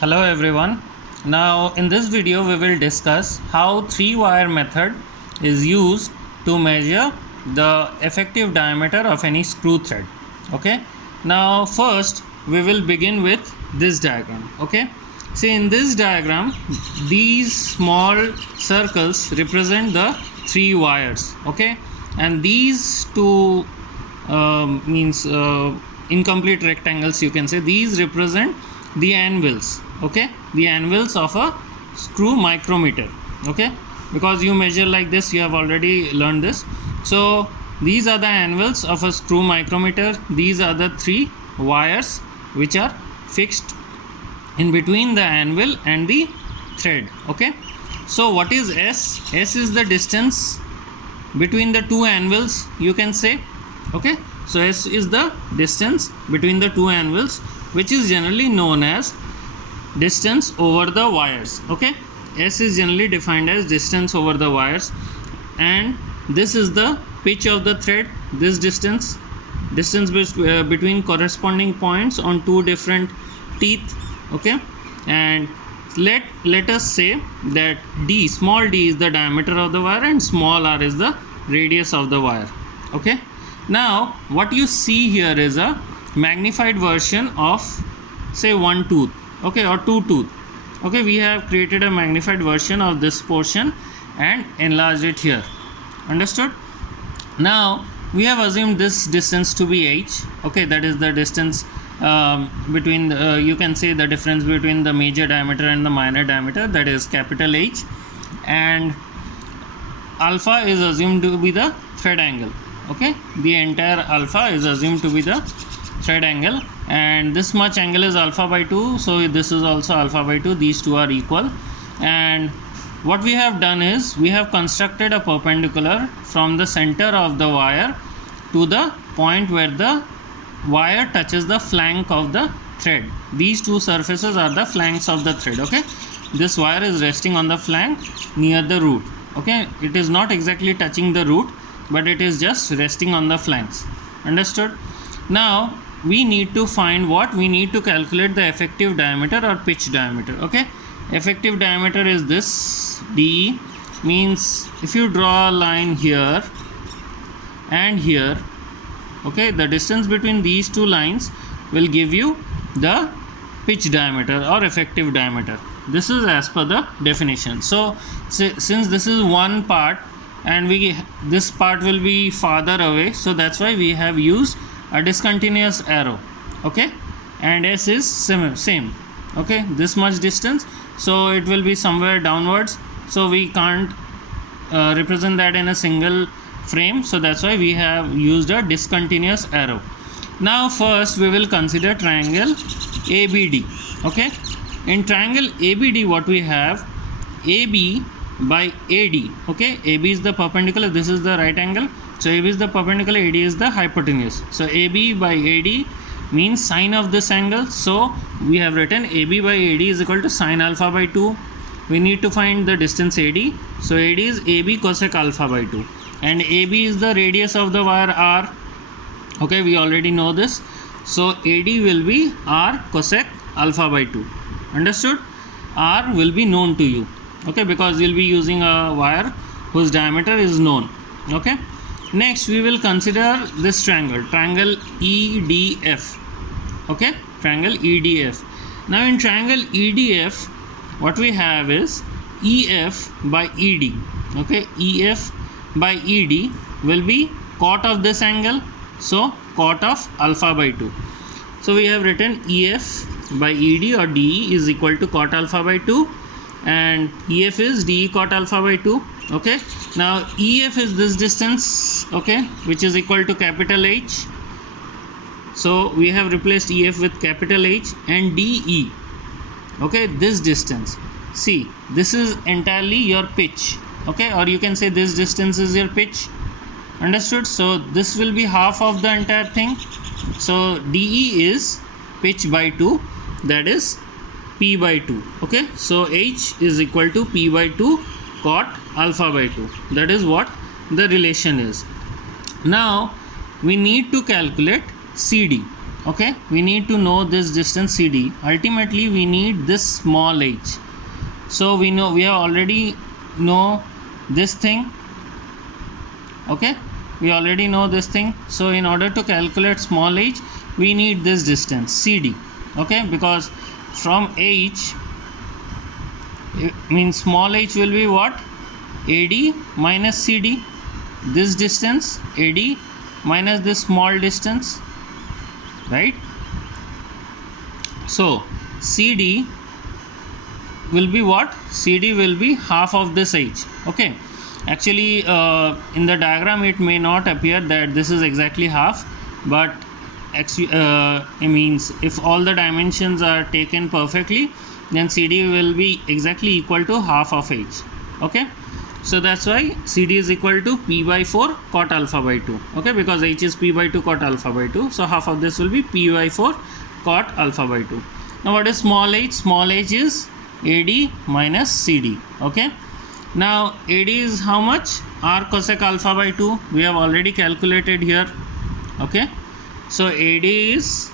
Hello everyone. Now in this video we will discuss how three-wire method is used to measure the effective diameter of any screw thread. Okay. Now first we will begin with this diagram. Okay. See, in this diagram these small circles represent the three wires. Okay. And these two means incomplete rectangles, you can say, these represent the anvils. Okay, the anvils of a screw micrometer. Okay, because you measure like this, you have already learned this. So these are the anvils of a screw micrometer. These are the three wires which are fixed in between the anvil and the thread. Okay, so what is S? S is the distance between the two anvils, you can say. Okay, so S is the distance between the two anvils, which is generally known as distance over the wires. Okay, S is generally defined as distance over the wires, and this is the pitch of the thread. This distance between corresponding points on two different teeth. Okay, and let us say that d, small d, is the diameter of the wire and small r is the radius of the wire. Okay, now what you see here is a magnified version of, say, one tooth. Okay, or two tooth. Okay, we have created a magnified version of this portion and enlarged it here. Understood? Now we have assumed this distance to be h. Okay, that is the distance between you can say the difference between the major diameter and the minor diameter, that is capital H, and alpha is assumed to be the thread angle. Okay, the entire alpha is assumed to be the thread angle, and this much angle is alpha by 2, so this is also alpha by 2. These two are equal, and what we have done is we have constructed a perpendicular from the center of the wire to the point where the wire touches the flank of the thread. These two surfaces are the flanks of the thread. Okay, this wire is resting on the flank near the root. Okay, it is not exactly touching the root, but it is just resting on the flanks. Understood? Now we need to find what? We need to calculate the effective diameter or pitch diameter. Okay, effective diameter is this d, means if you draw a line here and here, okay, the distance between these two lines will give you the pitch diameter or effective diameter. This is as per the definition. So since this is one part and this part will be farther away, so that's why we have used a discontinuous arrow. Okay, and S is same. Okay, this much distance, so it will be somewhere downwards, so we can't represent that in a single frame, so that's why we have used a discontinuous arrow. Now first we will consider triangle ABD. Okay, in triangle ABD what we have? AB by AD. Okay, AB is the perpendicular, this is the right angle, so AB is the perpendicular, AD is the hypotenuse. So AB by AD means sine of this angle, so we have written AB by AD is equal to sine alpha by 2. We need to find the distance AD, so AD is AB cosec alpha by 2, and AB is the radius of the wire R. Okay, we already know this, so AD will be R cosec alpha by 2. Understood? R will be known to you. Okay, because you'll be using a wire whose diameter is known. Okay, next we will consider this triangle EDF. Okay, triangle EDF. Now in triangle EDF what we have is EF by ED. Okay, EF by ED will be cot of this angle, so cot of alpha by 2. So we have written EF by ED or DE is equal to cot alpha by 2, and EF is DE cot alpha by 2. Okay, now EF is this distance, okay, which is equal to capital H, so we have replaced EF with capital H, and DE, okay, this distance. See, this is entirely your pitch. Okay, or you can say this distance is your pitch. Understood? So this will be half of the entire thing, so DE is pitch by 2, that is P by 2. Okay, so H is equal to P by 2 cot alpha by 2. That is what the relation is. Now we need to calculate CD. Okay, we need to know this distance CD. Ultimately we need this small h. So we have already know this thing. Okay, we already know this thing. So in order to calculate small h, we need this distance CD. Okay, because from h, it means small h will be what? AD minus CD. This distance AD minus this small distance, right? So CD will be what? CD will be half of this h. Okay, actually in the diagram it may not appear that this is exactly half, but actually it means if all the dimensions are taken perfectly, then CD will be exactly equal to half of h. Okay, so that's why CD is equal to P by 4 cot alpha by 2. Okay, because h is P by 2 cot alpha by 2, so half of this will be P by 4 cot alpha by 2. Now what is small h? Small h is AD minus CD. Okay, now AD is how much? R cosec alpha by 2. We have already calculated here. Okay, so AD is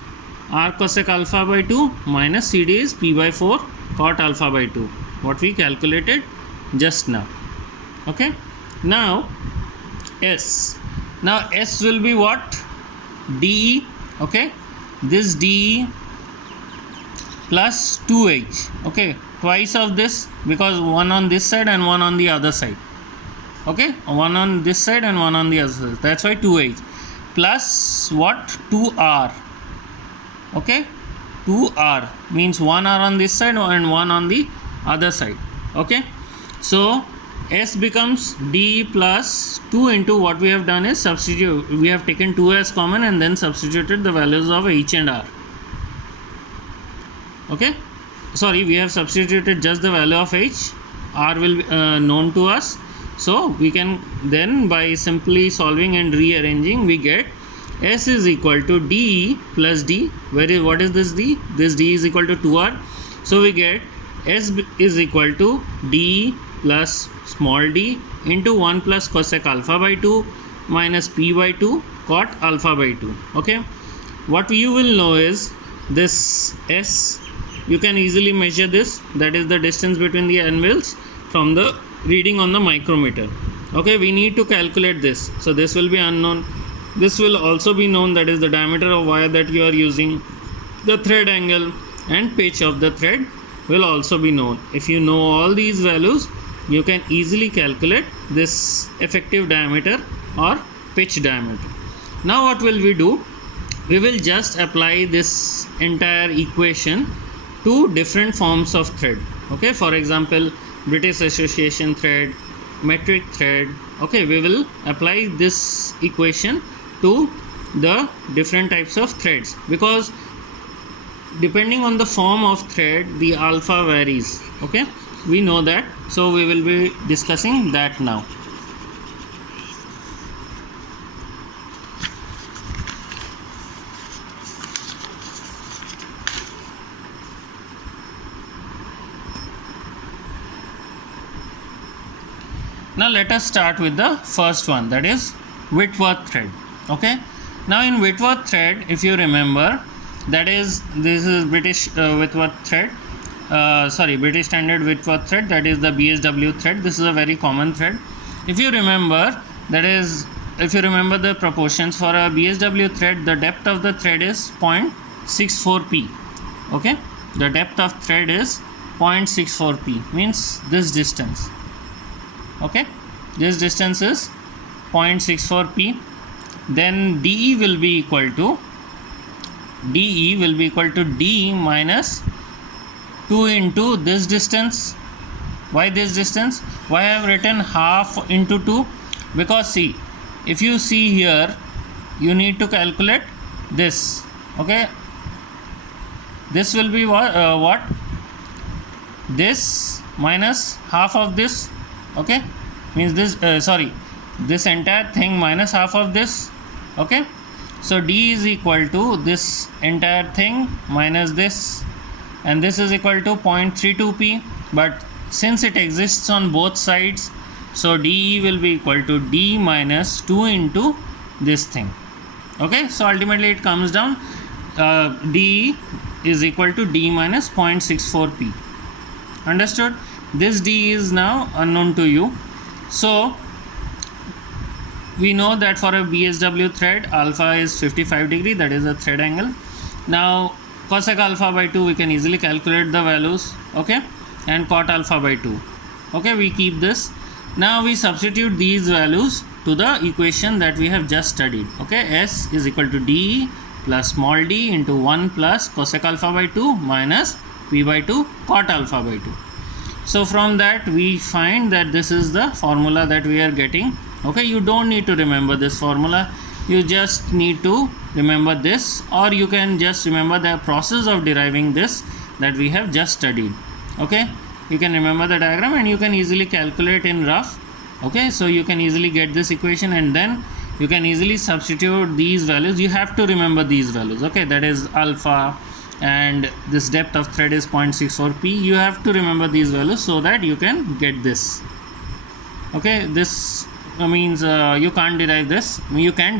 R cosec alpha by 2 minus CD is P by 4 cot alpha by 2, what we calculated just now. Okay, now S. Now S will be what? DE. Okay, this DE plus 2H. Okay, twice of this, because one on this side and one on the other side. Okay, one on this side and one on the other side. That's why 2H plus what? 2R. Okay, 2R means 1 R on this side and 1 on the other side. Okay, so S becomes D plus 2 into what we have done is substitute. We have taken 2 as common and then substituted the values of H and R. Okay, sorry, we have substituted just the value of H. R will be known to us. So we can then, by simply solving and rearranging, we get S is equal to DE plus D. What is this D? This D is equal to 2R. So we get S is equal to DE plus small d into 1 plus cosec alpha by 2 minus P by 2 cot alpha by 2. Okay, what you will know is this S, you can easily measure this, that is the distance between the anvils from the reading on the micrometer. Okay, we need to calculate this. So this will be unknown. This will also be known, that is the diameter of wire that you are using, the thread angle and pitch of the thread will also be known. If you know all these values, you can easily calculate this effective diameter or pitch diameter. Now what will we do? We will just apply this entire equation to different forms of thread. Okay, for example, British Association thread, metric thread. Okay, we will apply this equation to the different types of threads, because depending on the form of thread the alpha varies. Okay, we know that, so we will be discussing that now. Now let us start with the first one, that is Whitworth thread. Okay, now in Whitworth thread, if you remember, that is, this is British Whitworth thread, British Standard Whitworth thread, that is the BSW thread. This is a very common thread. If you remember, that is, if you remember the proportions for a BSW thread, the depth of the thread is 0.64 p. Okay, the depth of thread is 0.64 p, means this distance. Okay, this distance is 0.64 p. Then DE will be equal to D minus 2 into this distance. Why this distance? Why I have written half into 2? Because see, if you see here, you need to calculate this. Okay, this will be what? This minus half of this. Okay, means this this entire thing minus half of this. Okay, so D is equal to this entire thing minus this, and this is equal to 0.32 p. But since it exists on both sides, so DE will be equal to D minus 2 into this thing. Okay, so ultimately it comes down d is equal to d minus 0.64 p. Understood? This d is now unknown to you. So we know that for a BSW thread, alpha is 55 degree, that is the thread angle. Now cosec alpha by 2 we can easily calculate the values, okay, and cot alpha by 2, okay, we keep this. Now we substitute these values to the equation that we have just studied, okay. S is equal to d plus small d into 1 plus cosec alpha by 2 minus p by 2 cot alpha by 2. So from that we find that this is the formula that we are getting, okay. You don't need to remember this formula, you just need to remember this, or you can just remember the process of deriving this that we have just studied, okay. You can remember the diagram and you can easily calculate in rough, okay. So you can easily get this equation and then you can easily substitute these values. You have to remember these values, okay. That is alpha and this depth of thread is 0.64 p. You have to remember these values so that you can get this, okay. This means you can't derive this, you can